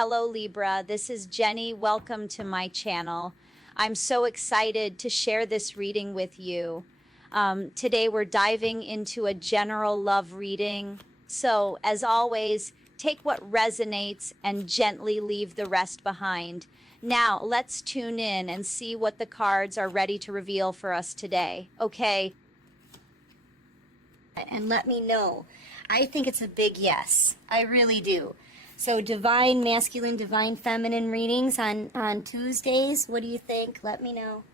Hello Libra, this is Jenny. Welcome to my channel. I'm so excited to share this reading with you. Today we're diving into a general love reading. So as always, take what resonates and gently leave the rest behind. Now let's tune in and see what the cards are ready to reveal for us today. Okay. And let me know. I think it's a big yes. I really do. So divine masculine, divine feminine readings on Tuesdays. What do you think? Let me know.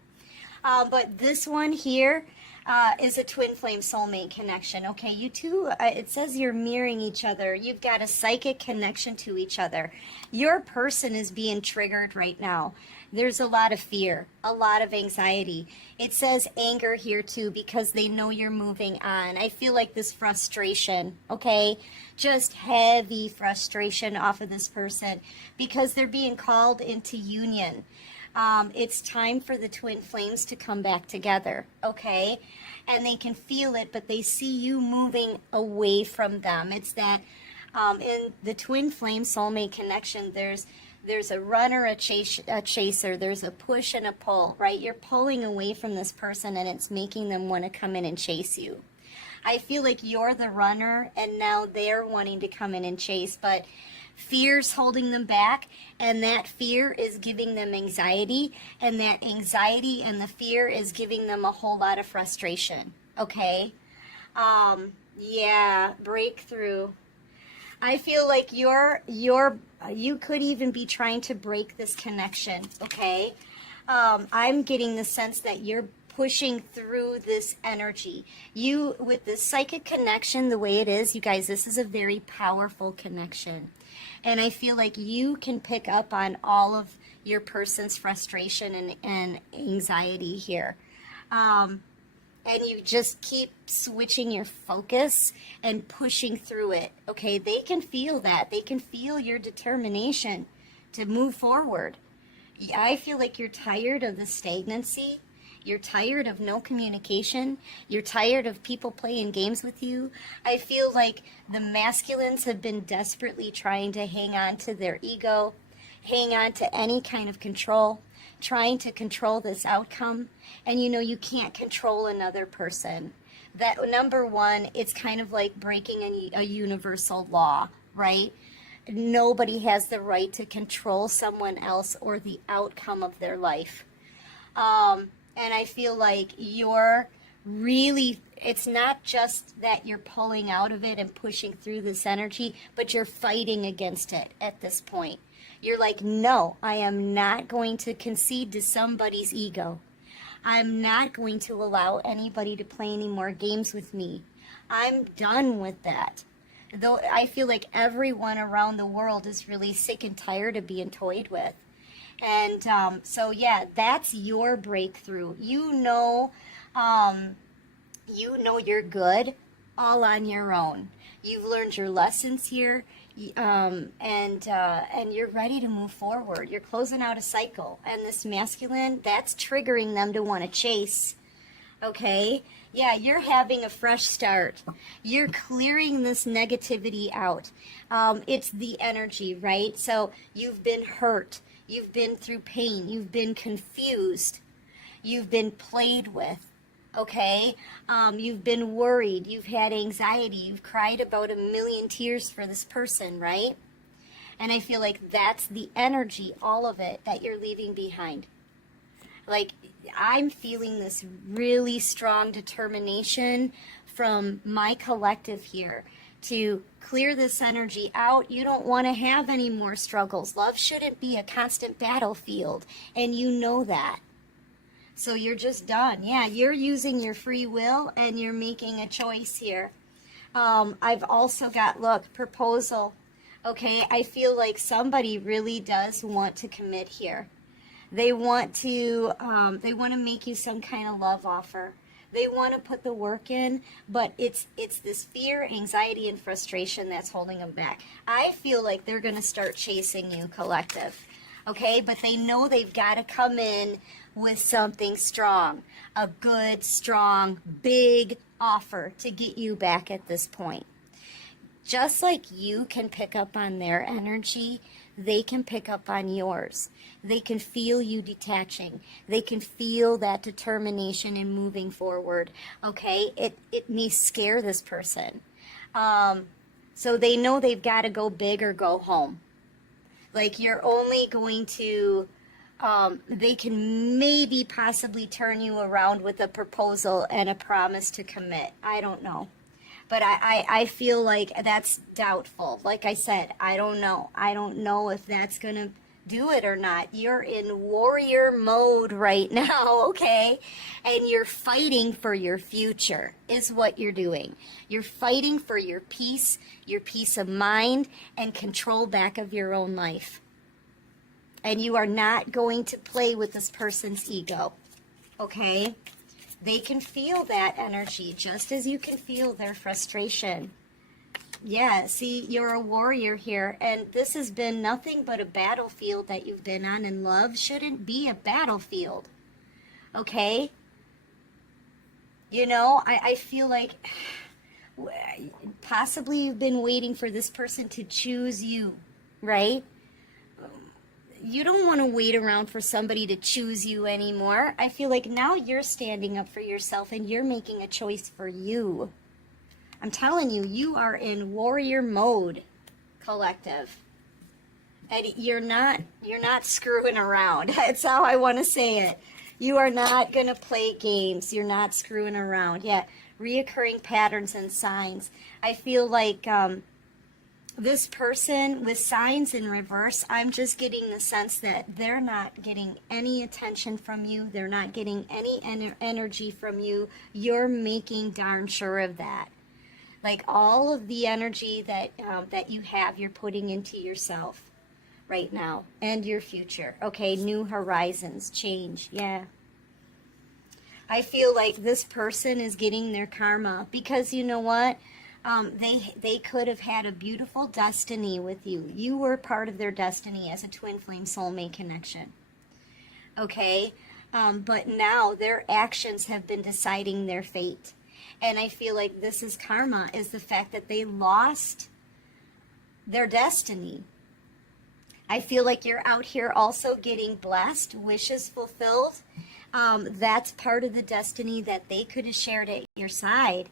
But this one here is a twin flame soulmate connection. Okay, you two, it says you're mirroring each other. You've got a psychic connection to each other. Your person is being triggered right now. There's a lot of fear, a lot of anxiety. It says anger here too because they know you're moving on. I feel like this frustration, okay, just heavy frustration off of this person because they're being called into union. It's time for the twin flames to come back together, okay? And they can feel it, but they see you moving away from them. It's that in the twin flame soulmate connection, there's a runner, a chaser, there's a push and a pull, right? You're pulling away from this person and it's making them want to come in and chase you. I feel like you're the runner and now they're wanting to come in and chase, but fear's holding them back, and that fear is giving them anxiety, and that anxiety and the fear is giving them a whole lot of frustration, okay? Yeah, breakthrough. I feel like you could even be trying to break this connection, okay? I'm getting the sense that you're pushing through this energy. You, with this psychic connection, the way it is, you guys, this is a very powerful connection. And I feel like you can pick up on all of your person's frustration and anxiety here. And you just keep switching your focus and pushing through it. Okay, they can feel that. They can feel your determination to move forward. I feel like you're tired of the stagnancy. You're tired of no communication. You're tired of people playing games with you. I feel like the masculines have been desperately trying to hang on to their ego, hang on to any kind of control, trying to control this outcome. And you know, you can't control another person. That, number one, it's kind of like breaking a universal law, right? Nobody has the right to control someone else or the outcome of their life. And I feel like you're really, it's not just that you're pulling out of it and pushing through this energy, but you're fighting against it at this point. You're like, no, I am not going to concede to somebody's ego. I'm not going to allow anybody to play any more games with me. I'm done with that. Though I feel like everyone around the world is really sick and tired of being toyed with. And so, yeah, that's your breakthrough. You know you're good all on your own. You've learned your lessons here, and you're ready to move forward. You're closing out a cycle. And this masculine, that's triggering them to want to chase. Okay? Yeah, you're having a fresh start. You're clearing this negativity out. It's the energy, right? So you've been hurt. You've been through pain. You've been confused. You've been played with, okay? You've been worried. You've had anxiety. You've cried about a million tears for this person, right? And I feel like that's the energy, all of it, that you're leaving behind. Like, I'm feeling this really strong determination from my collective here to clear this energy out. You don't want to have any more struggles. Love shouldn't be a constant battlefield, and you know that. So you're just done. Yeah, you're using your free will, and you're making a choice here. I've also got, look, proposal. Okay, I feel like somebody really does want to commit here. They want to make you some kind of love offer. They want to put the work in, but it's this fear, anxiety, and frustration that's holding them back. I feel like they're going to start chasing you, collective, okay? But they know they've got to come in with something strong, a good, strong, big offer to get you back at this point. Just like you can pick up on their energy, they can pick up on yours. They can feel you detaching. They can feel that determination in moving forward. Okay? It may scare this person. So they know they've got to go big or go home. Like, you're only going to, they can maybe possibly turn you around with a proposal and a promise to commit. I don't know. But I feel like that's doubtful. Like I said, I don't know. I don't know if that's going to do it or not. You're in warrior mode right now, okay? And you're fighting for your future is what you're doing. You're fighting for your peace of mind, and control back of your own life. And you are not going to play with this person's ego, okay? They can feel that energy just as you can feel their frustration. Yeah, see, you're a warrior here, and this has been nothing but a battlefield that you've been on, and love shouldn't be a battlefield, okay? You know, I feel like possibly you've been waiting for this person to choose you, right? You don't want to wait around for somebody to choose you anymore. I feel like now you're standing up for yourself and you're making a choice for you. I'm telling you, you are in warrior mode, collective. And you're not screwing around. That's how I want to say it. You are not going to play games. You're not screwing around. Yeah, reoccurring patterns and signs. I feel like this person with signs in reverse, I'm just getting the sense that they're not getting any attention from you. They're not getting any energy from you. You're making darn sure of that. Like, all of the energy that you have, you're putting into yourself right now and your future. Okay, new horizons, change, yeah. I feel like this person is getting their karma because, you know what? They could have had a beautiful destiny with you. You were part of their destiny as a twin flame soulmate connection. Okay? But now their actions have been deciding their fate. And I feel like this is karma, is the fact that they lost their destiny. I feel like you're out here also getting blessed, wishes fulfilled. That's part of the destiny that they could have shared at your side.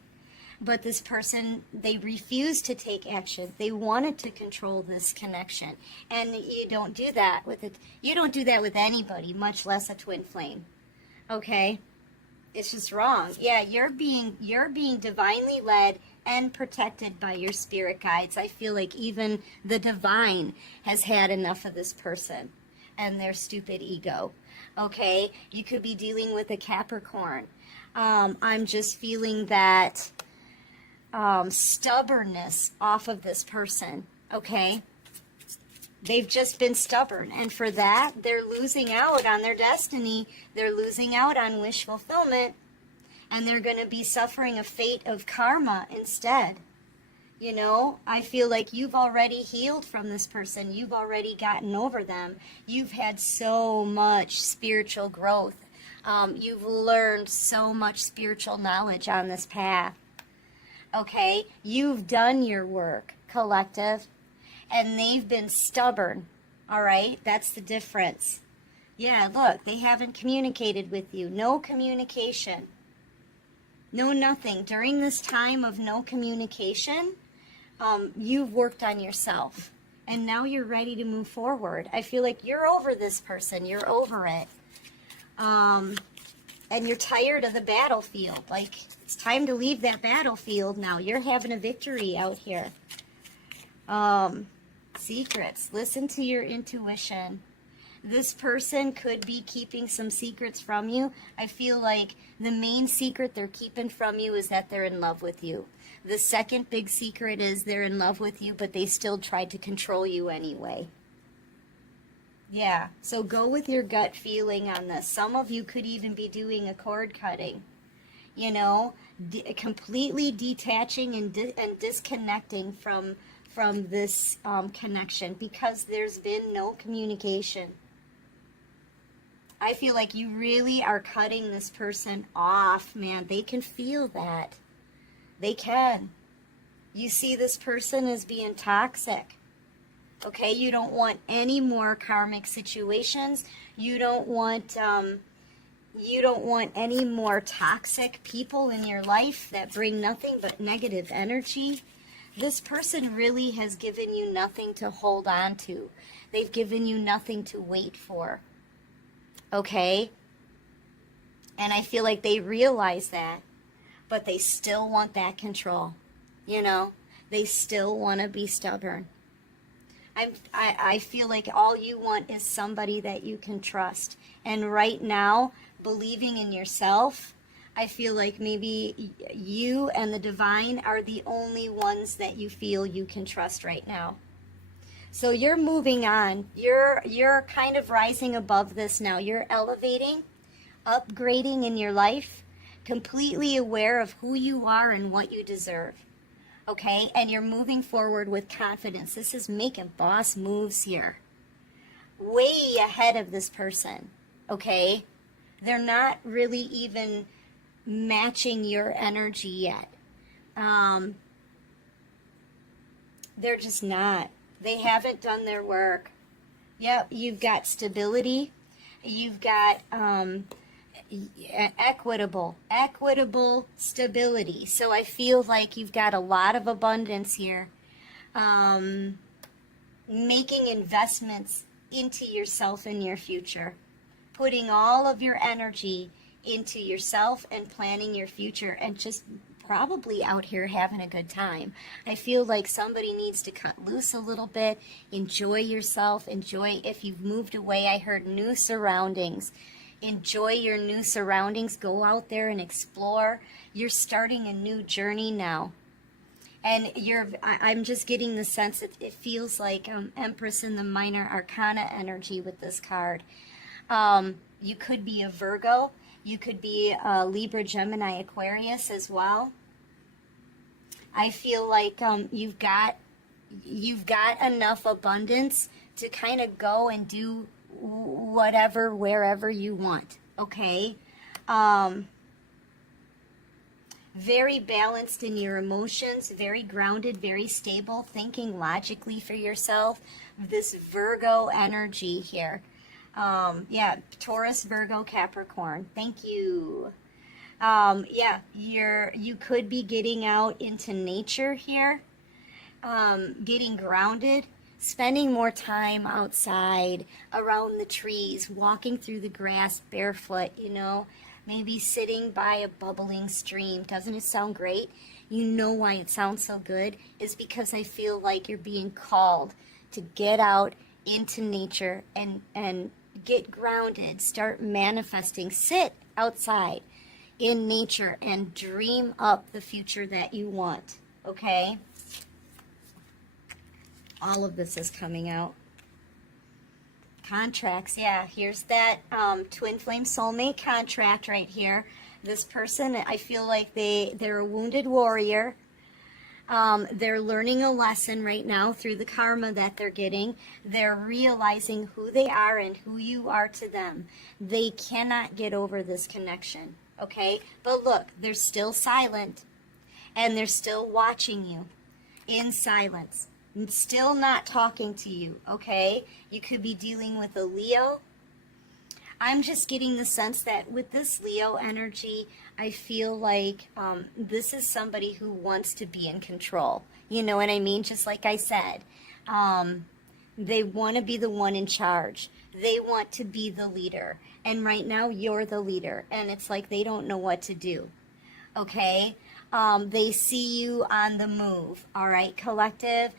But this person, they refused to take action. They wanted to control this connection. And you don't do that with it. You don't do that with anybody, much less a twin flame. Okay? It's just wrong. Yeah, you're being divinely led and protected by your spirit guides. I feel like even the divine has had enough of this person and their stupid ego. Okay? You could be dealing with a Capricorn. I'm just feeling that stubbornness off of this person, okay? They've just been stubborn, and for that, they're losing out on their destiny. They're losing out on wish fulfillment, and they're going to be suffering a fate of karma instead. You know, I feel like you've already healed from this person. You've already gotten over them. You've had so much spiritual growth. You've learned so much spiritual knowledge on this path. Okay, you've done your work, collective, and they've been stubborn, all right? That's the difference. Yeah, look, they haven't communicated with you. No communication. No nothing. During this time of no communication, you've worked on yourself, and now you're ready to move forward. I feel like you're over this person. You're over it. And you're tired of the battlefield. Like, it's time to leave that battlefield now. You're having a victory out here. Secrets. Listen to your intuition. This person could be keeping some secrets from you. I feel like the main secret they're keeping from you is that they're in love with you. The second big secret is they're in love with you, but they still tried to control you anyway. Yeah, so go with your gut feeling on this. Some of you could even be doing a cord cutting, you know, completely detaching and disconnecting from this connection because there's been no communication. I feel like you really are cutting this person off, man. They can feel that. They can. You see this person as being toxic. Okay, you don't want any more karmic situations. You don't want any more toxic people in your life that bring nothing but negative energy. This person really has given you nothing to hold on to. They've given you nothing to wait for. Okay? And I feel like they realize that, but they still want that control. You know? They still want to be stubborn. I feel like all you want is somebody that you can trust. And right now, believing in yourself, I feel like maybe you and the divine are the only ones that you feel you can trust right now. So you're moving on. You're kind of rising above this now. You're elevating, upgrading in your life, completely aware of who you are and what you deserve. Okay? And you're moving forward with confidence. This is making boss moves here. Way ahead of this person. Okay? They're not really even matching your energy yet. They're just not. They haven't done their work. Yep, you've got stability. You've got equitable stability. So I feel like you've got a lot of abundance here. Making investments into yourself and your future. Putting all of your energy into yourself and planning your future, and just probably out here having a good time. I feel like somebody needs to cut loose a little bit, enjoy yourself, enjoy, if you've moved away, I heard new surroundings. Enjoy your new surroundings, go out there and explore. You're starting a new journey now. And I'm just getting the sense that it feels like Empress in the Minor Arcana energy with this card. You could be a Virgo. You could be a Libra, Gemini, Aquarius as well. I feel like you've got enough abundance to kind of go and do whatever, wherever you want. Okay? Very balanced in your emotions, very grounded, very stable, thinking logically for yourself. This Virgo energy here. Yeah, Taurus, Virgo, Capricorn. Thank you. Yeah, you could be getting out into nature here, getting grounded, spending more time outside, around the trees, walking through the grass barefoot, you know, maybe sitting by a bubbling stream. Doesn't it sound great? You know why it sounds so good? Is because I feel like you're being called to get out into nature and get grounded, start manifesting, sit outside in nature and dream up the future that you want, okay? All of this is coming out. Contracts, yeah, here's that twin flame soulmate contract right here. This person, I feel like they're a wounded warrior. They're learning a lesson right now through the karma that they're getting. They're realizing who they are and who you are to them. They cannot get over this connection, okay? But look, they're still silent, and they're still watching you in silence, and still not talking to you, okay? You could be dealing with a Leo. I'm just getting the sense that with this Leo energy, I feel like this is somebody who wants to be in control. You know what I mean? Just like I said, they want to be the one in charge. They want to be the leader. And right now, you're the leader. And it's like they don't know what to do. Okay? They see you on the move. All right, collective?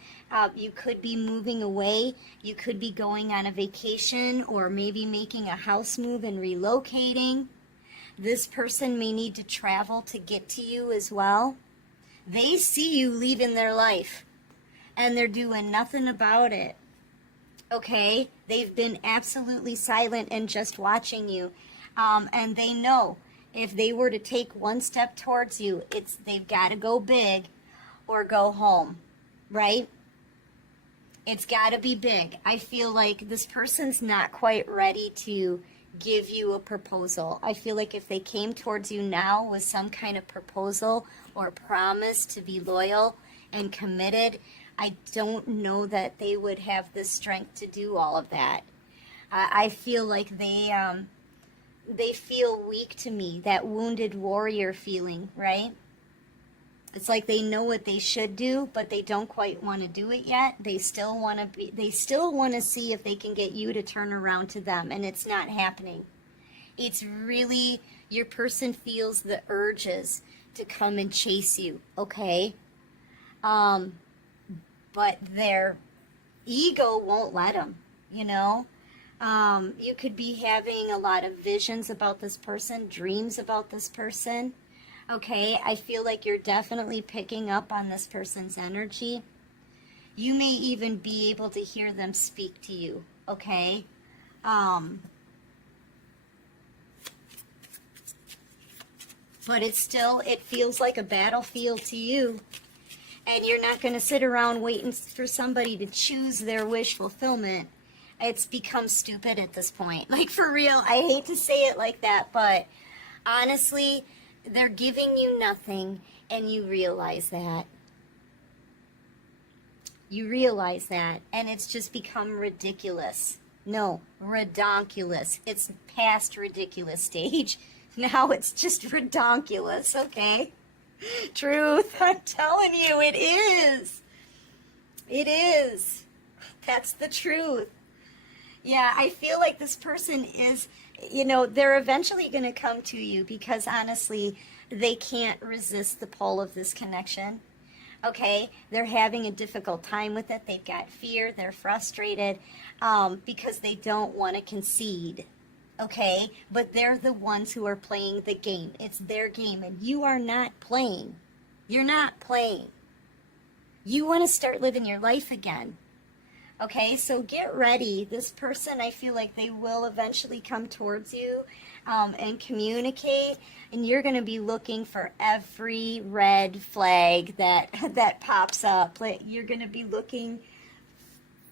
You could be moving away. You could be going on a vacation, or maybe making a house move and relocating. This person may need to travel to get to you as well. They see you leaving their life, and they're doing nothing about it. Okay? They've been absolutely silent and just watching you. And they know if they were to take one step towards you, they've got to go big or go home, right? It's got to be big. I feel like this person's not quite ready to give you a proposal. I feel like if they came towards you now with some kind of proposal or promise to be loyal and committed, I don't know that they would have the strength to do all of that. I feel like they feel weak to me, that wounded warrior feeling, right? It's like they know what they should do, but they don't quite want to do it yet. They still want to see if they can get you to turn around to them, and it's not happening. It's really, your person feels the urges to come and chase you, okay? But their ego won't let them, you know? You could be having a lot of visions about this person, dreams about this person. Okay, I feel like you're definitely picking up on this person's energy. You may even be able to hear them speak to you, okay? But it feels like a battlefield to you. And you're not going to sit around waiting for somebody to choose their wish fulfillment. It's become stupid at this point. Like, for real, I hate to say it like that, but honestly, they're giving you nothing, and you realize that. You realize that, and it's just become ridiculous. No, redonkulous. It's past ridiculous stage. Now it's just redonkulous, okay? Truth, I'm telling you, it is. It is. That's the truth. Yeah, I feel like this person is, they're eventually going to come to you because honestly, they can't resist the pull of this connection. Okay, they're having a difficult time with it. They've got fear. They're frustrated because they don't want to concede. Okay, but they're the ones who are playing the game. It's their game, and you are not playing. You're not playing. You want to start living your life again. Okay, so get ready. This person, I feel like they will eventually come towards you and communicate, and you're going to be looking for every red flag that pops up. Like, you're going to be looking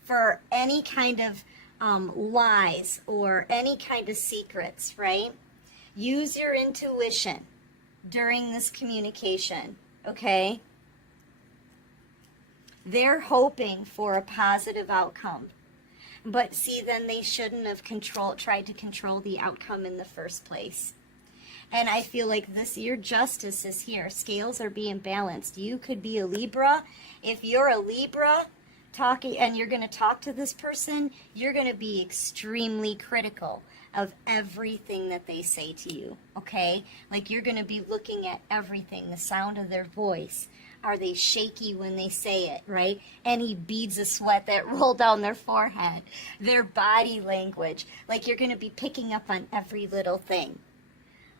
for any kind of lies or any kind of secrets, right? Use your intuition during this communication, okay? They're hoping for a positive outcome. But see, then they shouldn't have tried to control the outcome in the first place. And I feel like your justice is here. Scales are being balanced. You could be a Libra. If you're a Libra talking and you're going to talk to this person, you're going to be extremely critical of everything that they say to you, okay? Like, you're going to be looking at everything, the sound of their voice. Are they shaky when they say it, right? Any beads of sweat that roll down their forehead, their body language. Like, you're going to be picking up on every little thing,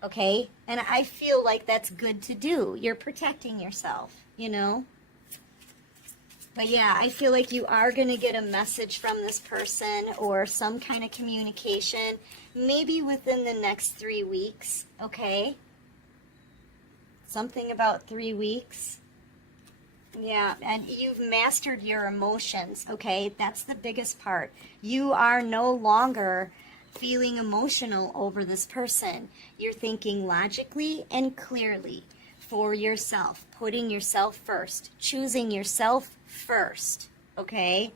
okay? And I feel like that's good to do. You're protecting yourself, But yeah, I feel like you are going to get a message from this person or some kind of communication, maybe within the next 3 weeks, okay? Something about 3 weeks. Yeah, and you've mastered your emotions, okay? That's the biggest part. You are no longer feeling emotional over this person. You're thinking logically and clearly for yourself, putting yourself first, choosing yourself first, okay?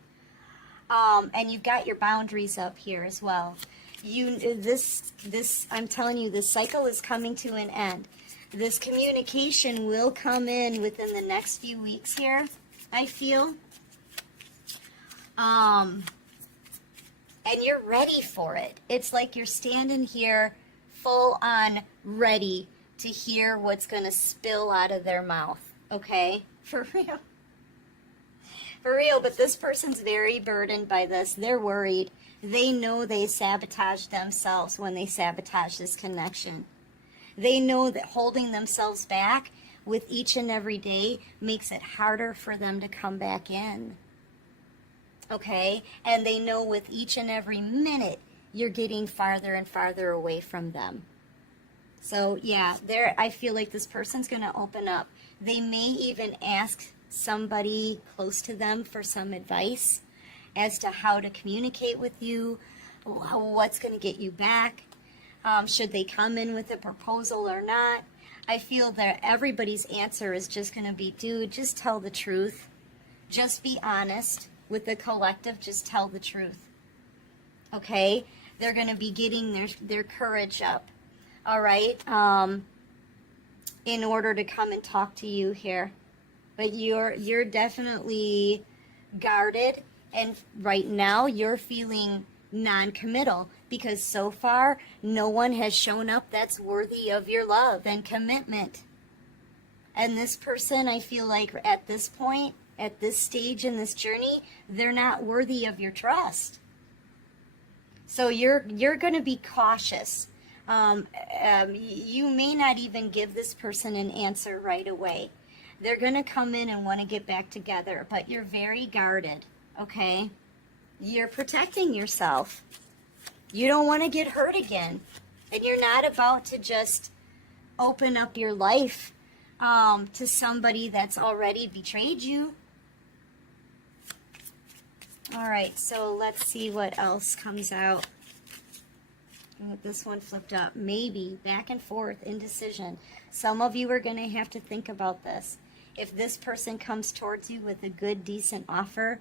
And you've got your boundaries up here as well. I'm telling you, this cycle is coming to an end. This communication will come in within the next few weeks here, I feel. And you're ready for it. It's like you're standing here full on ready to hear what's going to spill out of their mouth, okay? For real. For real, but this person's very burdened by this. They're worried. They know they sabotaged themselves when they sabotage this connection. They know that holding themselves back with each and every day makes it harder for them to come back in. Okay? And they know with each and every minute, you're getting farther and farther away from them. So, yeah, I feel like this person's going to open up. They may even ask somebody close to them for some advice as to how to communicate with you, what's going to get you back. Should they come in with a proposal or not? I feel that everybody's answer is just going to be, dude, just tell the truth. Just be honest with the collective. Just tell the truth. Okay? They're going to be getting their courage up. All right? In order to come and talk to you here. But you're definitely guarded, and right now you're feeling non-committal because so far no one has shown up that's worthy of your love and commitment. And this person, I feel like at this point, at this stage in this journey, they're not worthy of your trust. So you're going to be cautious. You may not even give this person an answer right away. They're going to come in and want to get back together, but you're very guarded, okay? You're protecting yourself. You don't want to get hurt again. And you're not about to just open up your life to somebody that's already betrayed you. All right, so let's see what else comes out. This one flipped up. Maybe, back and forth, indecision. Some of you are going to have to think about this. If this person comes towards you with a good, decent offer,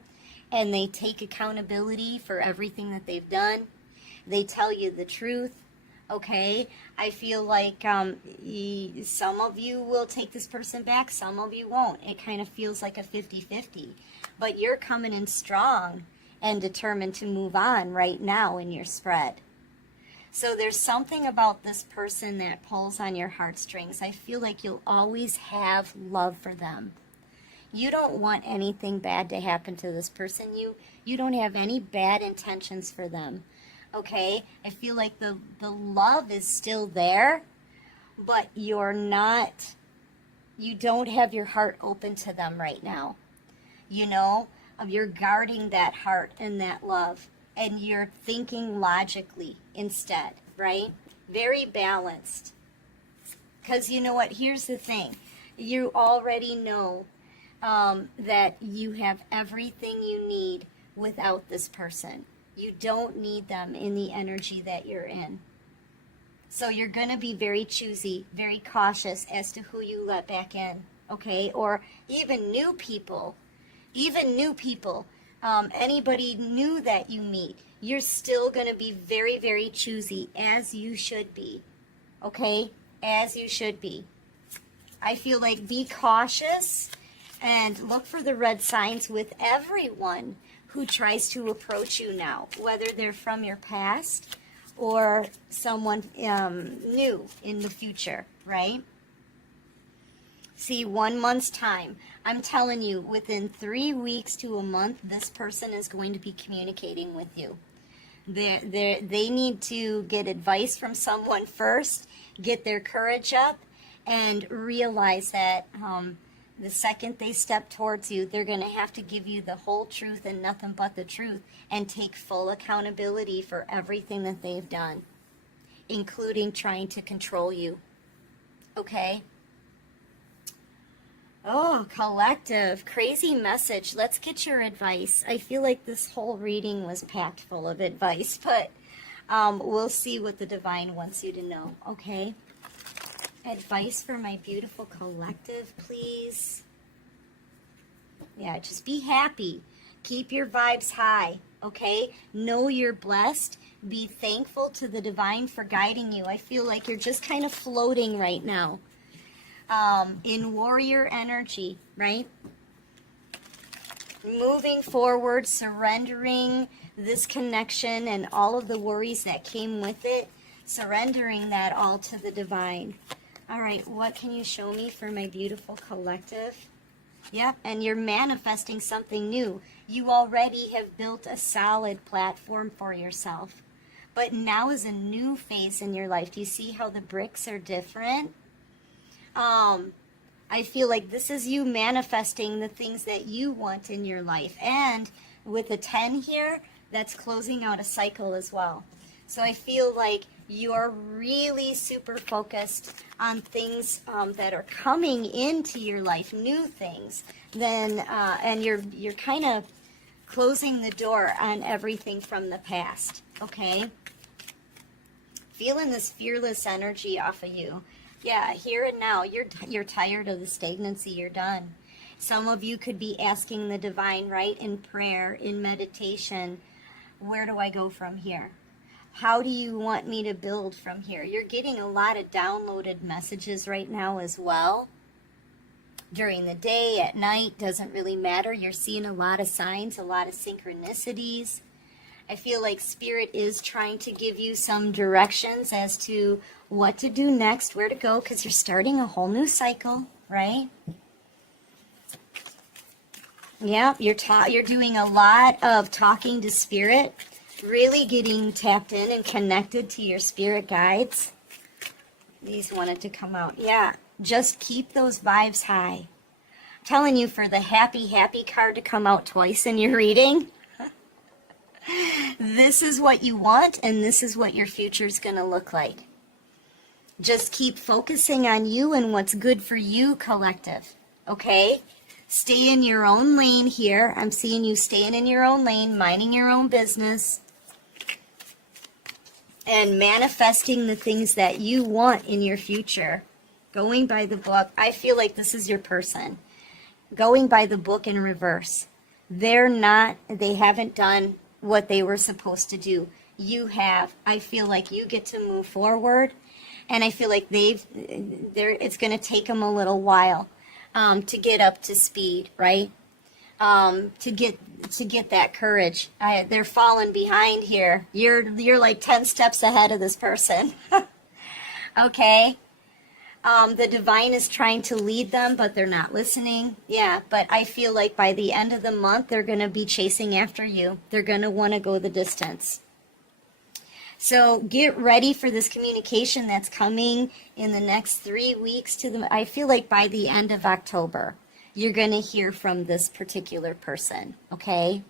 and they take accountability for everything that they've done, they tell you the truth, okay? I feel like some of you will take this person back, some of you won't. It kind of feels like a 50-50. But you're coming in strong and determined to move on right now in your spread. So there's something about this person that pulls on your heartstrings. I feel like you'll always have love for them. You don't want anything bad to happen to this person. You don't have any bad intentions for them. Okay? I feel like the love is still there, but you don't have your heart open to them right now. You know, you're guarding that heart and that love. And you're thinking logically instead, right? Very balanced. Because you know what? Here's the thing. You already know that you have everything you need without this person. You don't need them in the energy that you're in. So you're going to be very choosy, very cautious as to who you let back in, okay? Or even new people. Anybody new that you meet, you're still going to be very, very choosy, as you should be. Okay? As you should be. I feel like be cautious and look for the red signs with everyone who tries to approach you now, whether they're from your past or someone new in the future, right? See, 1 month's time. I'm telling you, within 3 weeks to a month, this person is going to be communicating with you. They need to get advice from someone first, get their courage up, and realize that the second they step towards you, they're going to have to give you the whole truth and nothing but the truth, and take full accountability for everything that they've done, including trying to control you. Okay? Oh, collective. Crazy message. Let's get your advice. I feel like this whole reading was packed full of advice, but we'll see what the divine wants you to know, okay? Advice for my beautiful collective, please. Yeah, just be happy. Keep your vibes high, okay? Know you're blessed. Be thankful to the divine for guiding you. I feel like you're just kind of floating right now. In warrior energy, right? Moving forward, surrendering this connection and all of the worries that came with it, surrendering that all to the divine. All right, what can you show me for my beautiful collective? Yep, and you're manifesting something new. You already have built a solid platform for yourself. But now is a new phase in your life. Do you see how the bricks are different? I feel like this is you manifesting the things that you want in your life. And with a 10 here, that's closing out a cycle as well. So I feel like you're really super focused on things that are coming into your life, new things. And you're kind of closing the door on everything from the past, okay? Feeling this fearless energy off of you. Yeah, here and now, you're tired of the stagnancy. You're done. Some of you could be asking the divine, right, in prayer, in meditation, where do I go from here? How do you want me to build from here? You're getting a lot of downloaded messages right now as well. During the day, at night, doesn't really matter. You're seeing a lot of signs, a lot of synchronicities. I feel like Spirit is trying to give you some directions as to what to do next, where to go, because you're starting a whole new cycle, right? Yeah, you're doing a lot of talking to Spirit, really getting tapped in and connected to your spirit guides. These wanted to come out. Yeah, just keep those vibes high. I'm telling you, for the happy, happy card to come out twice in your reading, this is what you want, and this is what your future is going to look like. Just keep focusing on you and what's good for you, collective. Okay? Stay in your own lane here. I'm seeing you staying in your own lane, minding your own business, and manifesting the things that you want in your future. Going by the book, I feel like this is your person. Going by the book in reverse. They haven't done what they were supposed to do. You have. I feel like you get to move forward, and I feel like it's going to take them a little while to get up to speed, right? To get that courage. They're falling behind here. You're like 10 steps ahead of this person. Okay? The divine is trying to lead them, but they're not listening. Yeah, but I feel like by the end of the month, they're going to be chasing after you. They're going to want to go the distance. So get ready for this communication that's coming in the next 3 weeks. I feel like by the end of October, you're going to hear from this particular person, okay?